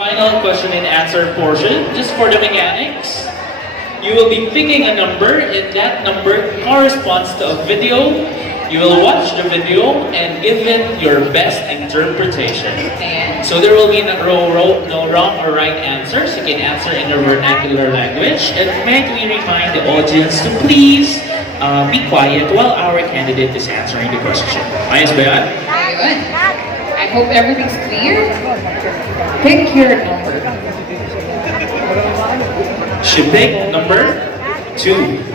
Final question and answer portion, just for the mechanics. You will be picking a number, and that number corresponds to a video. You will watch the video and give it your best interpretation. So there will be no wrong or right answers. You can answer in the vernacular language. And might we remind the audience to please be quiet while our candidate is answering the question. Ayos ba yan? Very good. I hope everything's clear. Pick your number. She picked number 2.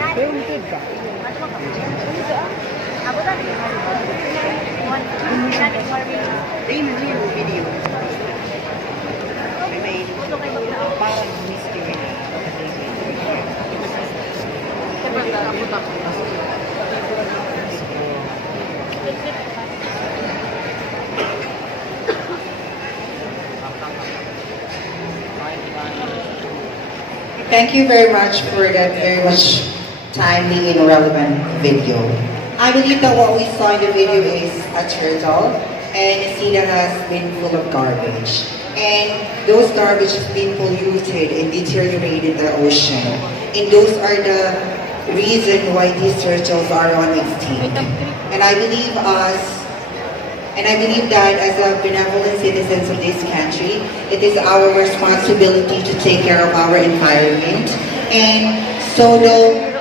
Thank you very much for that very much timely and relevant video. I believe that what we saw in the video is a turtle and a sea that has been full of garbage. And those garbage has been polluted and deteriorated the ocean. And those are the reason why these turtles are on extinct. And I believe that as a benevolent citizens of this country, it is our responsibility to take care of our environment. And so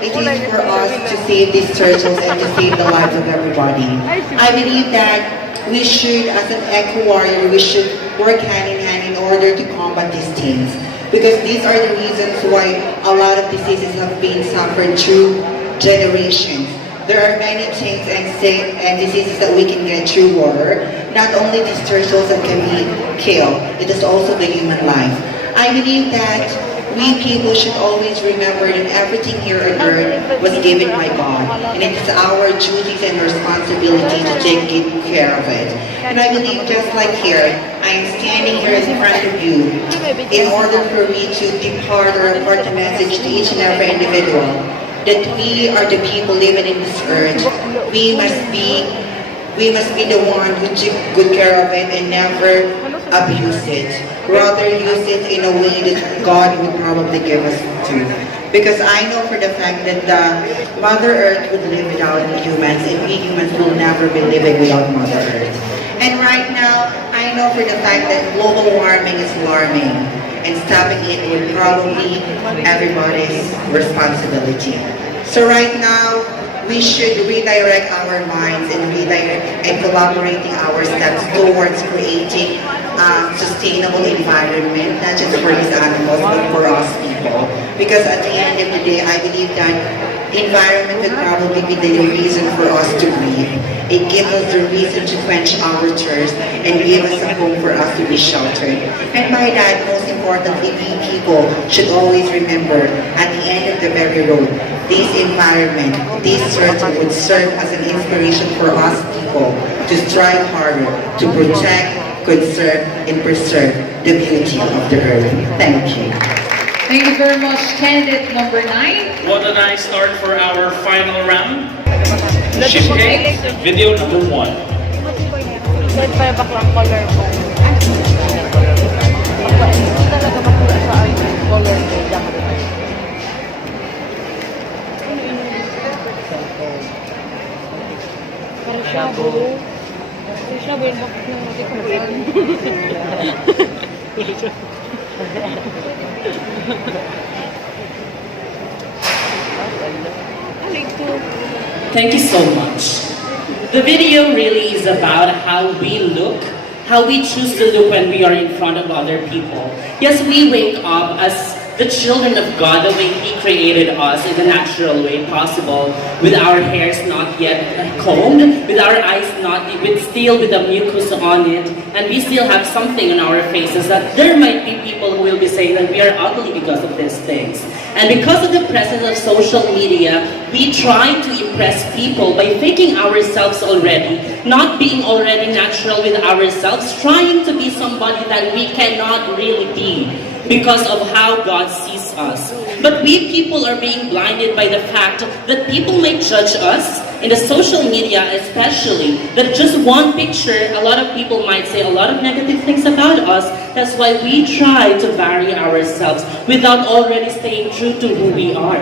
it is for us to save these turtles and to save the lives of everybody. I believe that we should, as an eco-warrior, we should work hand in hand in order to combat these things. Because these are the reasons why a lot of diseases have been suffered through generations. There are many things and diseases that we can get through water. Not only these turtles that can be killed, it is also the human life. I believe that we people should always remember that everything here on earth was given by God. And it is our duties and responsibility to take good care of it. And I believe just like here, I am standing here in front of you in order for me to depart or impart the message to each and every individual that we are the people living in this earth. We must be the one who take good care of it and never abuse it. Rather use it in a way that God would probably give us to. Because I know for the fact that the Mother Earth would live without humans, and we humans will never be living without Mother Earth. And right now, I know for the fact that global warming is alarming, and stopping it would probably everybody's responsibility. So right now, we should redirect our minds and collaborating our steps towards creating a sustainable environment, not just for these animals, but for us people. Because at the end of the day, I believe that environment would probably be the reason for us to breathe. It gives us the reason to quench our thirst and give us a home for us to be sheltered. And by that, most importantly, we people should always remember at the end of the very road, this environment, this earth would serve as an inspiration for us people to strive harder to protect, conserve, and preserve the beauty of the earth. Thank you. Thank you very much, candidate number 9. What a nice start for our final round. She picked video number 1. Thank you so much. The video really is about how we look, how we choose to look when we are in front of other people. Yes, we wake up as the children of God, the way He created us in the natural way possible, with our hairs not yet combed, with our eyes still with the mucus on it, and we still have something on our faces that there might be people who will be saying that we are ugly because of these things. And because of the presence of social media, we try to impress people by faking ourselves already, not being already natural with ourselves, trying to be somebody that we cannot really be. because of how God sees us. But we people are being blinded by the fact that people may judge us in the social media, especially, that just one picture, a lot of people might say a lot of negative things about us. That's why we try to vary ourselves without already staying true to who we are.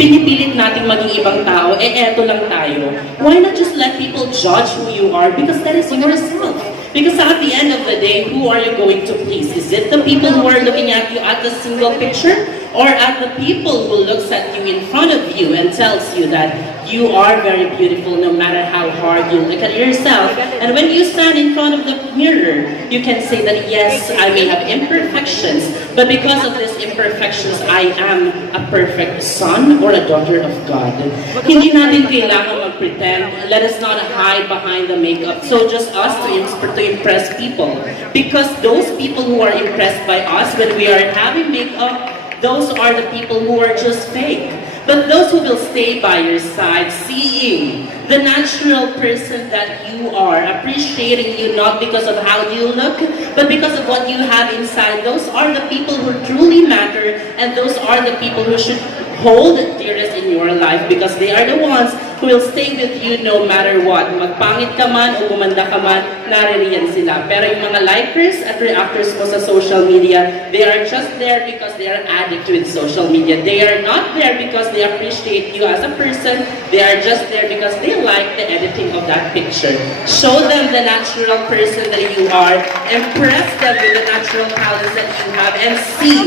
Pinipilit natin maging ibang tao, eto lang tayo. Why not just let people judge who you are? Because that is yourself. Because at the end of the day, who are you going to please? Is it the people who are looking at you at the single picture? Or at the people who looks at you in front of you and tells you that you are very beautiful no matter how hard you look at yourself? And when you stand in front of the mirror, you can say that yes, I may have imperfections, but because of these imperfections, I am a perfect son or a daughter of God. Hindi natin kailangan mag-pretend. Let us not hide behind the makeup. So just us to impress people. Because those people who are impressed by us when we are having makeup, those are the people who are just fake. But those who will stay by your side, seeing the natural person that you are, appreciating you not because of how you look, but because of what you have inside, those are the people who truly matter, and those are the people who should hold dearest in your life, because they are the ones who will stay with you no matter what. Magpangit ka man o gumanda ka man, naririyan sila. Pero yung mga likers at reactors mo sa social media, they are just there because they are addicted with social media. They are not there because they appreciate you as a person. They are just there because they like the editing of that picture. Show them the natural person that you are. Impress them with the natural talents that you have, and see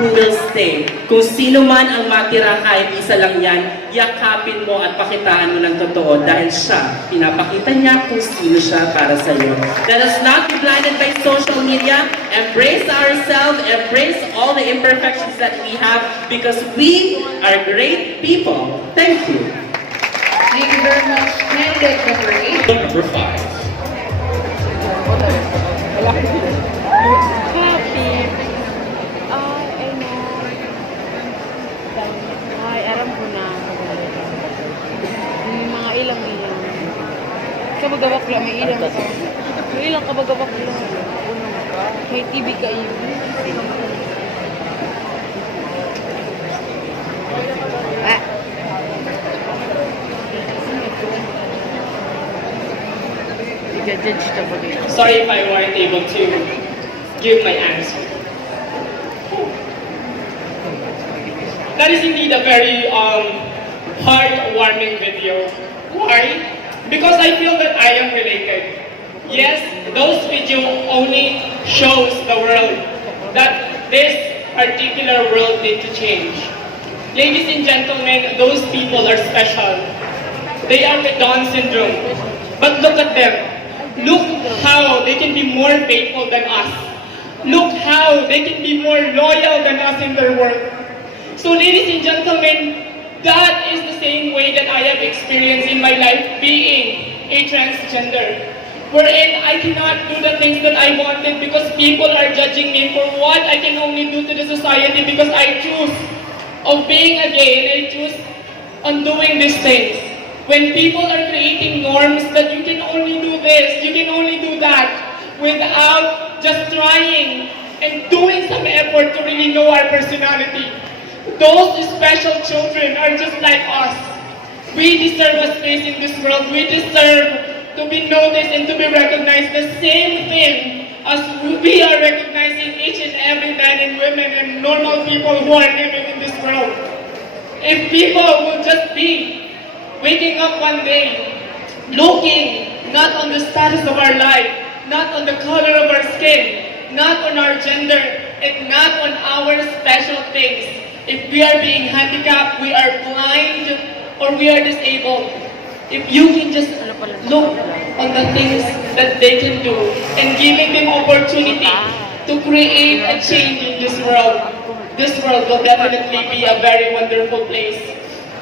who will stay. Kung sino man ang matira, kahit isa lang yan, yakapin mo at pakitaan mo ng totoo dahil siya, pinapakita niya kung sino siya para sa iyo. Let us not be blinded by social media. Embrace ourselves, embrace all the imperfections that we have, because we are great people. Thank you. Thank you very much. Candidate number 8. Number 5. Ay, aram ko na. Mga ilang. Kabagawak lang, may ilang ka. May ilang kabagawak lang. May TV ka yun. Judge ka ba dito? Sorry if I weren't able to give my answer. That is indeed a very heartwarming video. Why? Because I feel that I am related. Yes, those videos only shows the world that this particular world needs to change. Ladies and gentlemen, those people are special. They are with Down syndrome. But look at them. Look how they can be more faithful than us. Look how they can be more loyal than us in their work. So ladies and gentlemen, that is the same way that I have experienced in my life being a transgender. Wherein I cannot do the things that I wanted because people are judging me for what I can only do to the society because I choose of being a gay and I choose on doing these things. When people are creating norms that you can only do this, you can only do that, without just trying and doing some effort to really know our personality. Those special children are just like us. We deserve a space in this world. We deserve to be noticed and to be recognized the same thing as we are recognizing each and every man and women and normal people who are living in this world. If people will just be waking up one day, looking not on the status of our life, not on the color of our skin, not on our gender, and not on our special things. If we are being handicapped, we are blind, or we are disabled. If you can just look on the things that they can do and giving them opportunity to create a change in this world will definitely be a very wonderful place.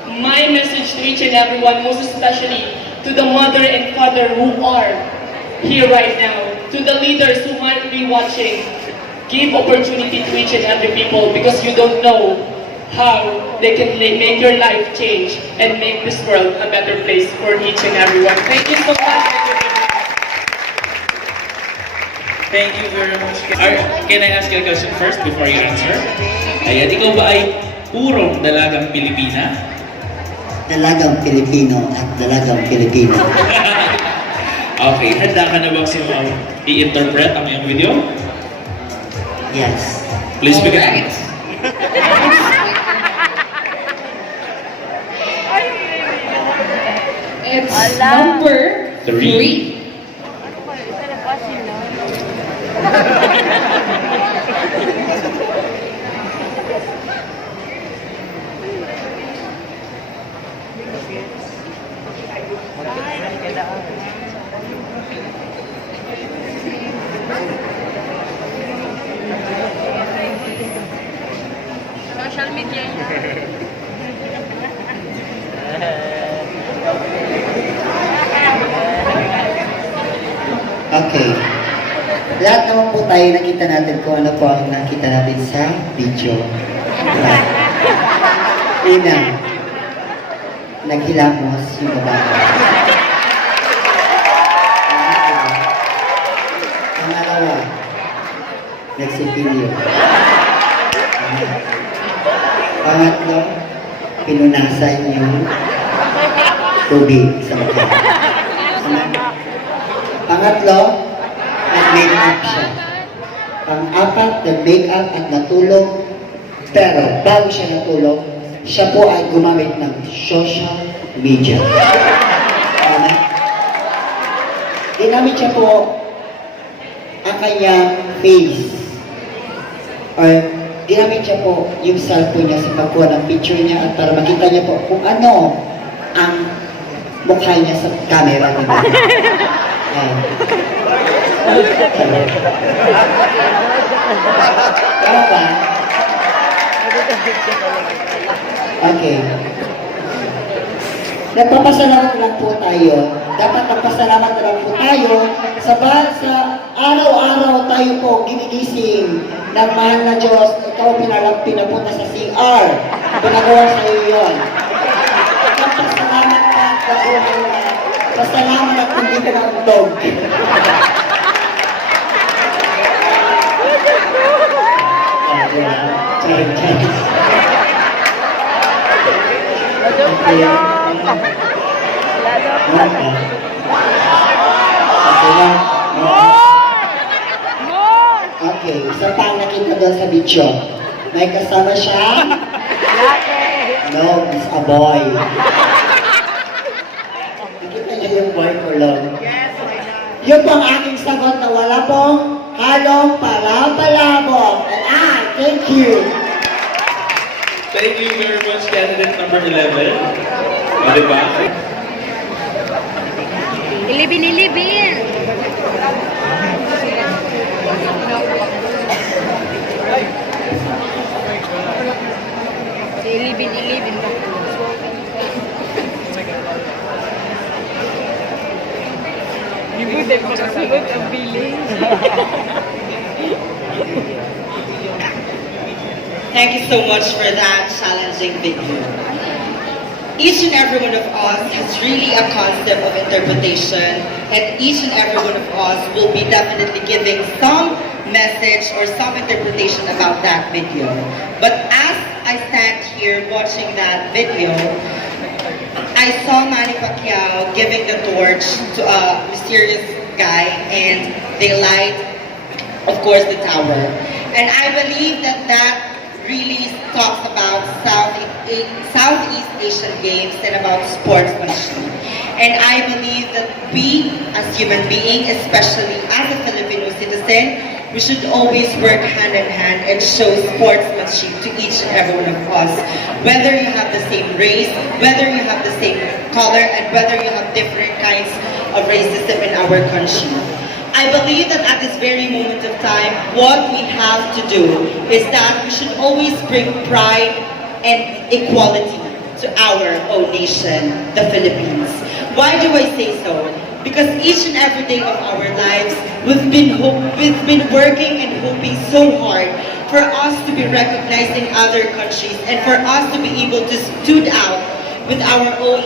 My message to each and everyone, most especially to the mother and father who are here right now, to the leaders who might be watching, give opportunity to each and every people because you don't know how they can make your life change and make this world a better place for each and everyone. Thank you so much. Thank you very much. Can I ask you a question first before you answer? Ayan, ikaw ba ay purong dalagang Pilipina? Dalagang Pilipino at dalagang Pilipino. Okay, handa ka na bang i-interpret ang iyong video? Yes. Please begin. Alright. It's number Three. 3. Social media. Okay. Lahat naman po tayo nakita natin kung ano po ang nakita natin sa video. Una, naghilamos yung babae. Pangalawa, nagsipilyo. Pangatlo, pinunasan yung tubig sa mukha. Pangatlo, nag-make up siya. Pang-apat, nag-make up at natulog. Pero bago siya natulog, siya po ay gumamit ng social media. Tama? Ginamit siya po ang kanyang face. Or ginamit siya po yung cellphone niya sa pagkuha ng picture niya at para makita niya po kung ano ang mukha niya sa camera niya. Tama ba? Okay. Nagpapasalamat lang po tayo. Dapat nagpasalamat lang po tayo sa araw-araw tayo po ginigising ng mahal na Diyos. Ikaw pinapunta sa CR. Pinagawa sa iyo yun. Nagpasalamat ka kasi pasalamat at hindi ka nautog. Okay, isa pa ang nakita doon sa video. May kasama siya? No, it's a boy. Nakita niyo yung boy ko lang. Yun po ang aking sagot na wala pong halong palabok. And thank you. Thank you very much, candidate number 11. O, diba? Ilibin. Ilibin. Hindi mo makasagot ang bilis. Thank you so much for that challenging video. Each and every one of us has really a concept of interpretation, and each and every one of us will be definitely giving some message or some interpretation about that video. But as I stand here watching that video, I saw Manny Pacquiao giving the torch to a mysterious guy, and they light, of course, the tower. And I believe that that really talks about Southeast Asian Games and about sportsmanship. And I believe that we, as human beings, especially as a Filipino citizen, we should always work hand in hand and show sportsmanship to each and every one of us. Whether you have the same race, whether you have the same color, and whether you have different kinds of racism in our country. I believe that at this very moment of time, what we have to do is that we should always bring pride and equality to our own nation, the Philippines. Why do I say so? Because each and every day of our lives, we've been working and hoping so hard for us to be recognized in other countries and for us to be able to stood out with our own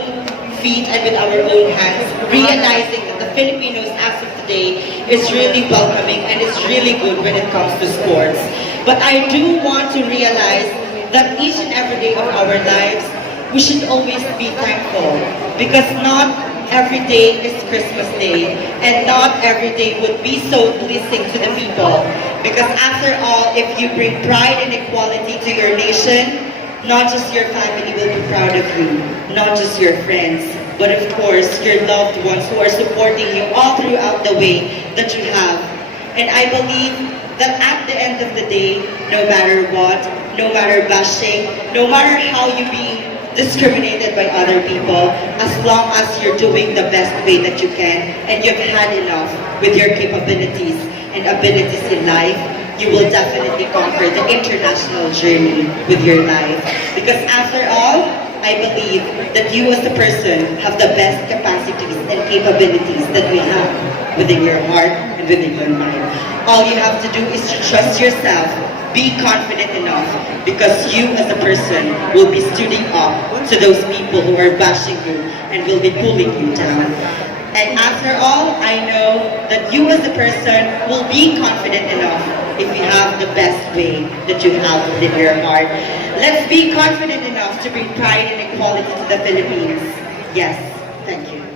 feet and with our own hands, realizing that the Filipinos as of today is really welcoming and is really good when it comes to sports. But I do want to realize that each and every day of our lives, we should always be thankful because not every day is Christmas Day and not every day would be so pleasing to the people. Because after all, if you bring pride and equality to your nation, not just your family will be proud of you, not just your friends, but of course your loved ones who are supporting you all throughout the way that you have. And I believe that at the end of the day, no matter what, no matter bashing, no matter how you're being discriminated by other people, as long as you're doing the best way that you can and you've had enough with your capabilities and abilities in life, you will definitely conquer the international journey with your life. Because after all, I believe that you as a person have the best capacities and capabilities that we have within your heart and within your mind. All you have to do is to trust yourself, be confident enough, because you as a person will be stooding up to those people who are bashing you and will be pulling you down. And after all, I know that you as a person will be confident enough if you have the best way that you have within your heart. Let's be confident enough to bring pride and equality to the Philippines. Yes, thank you.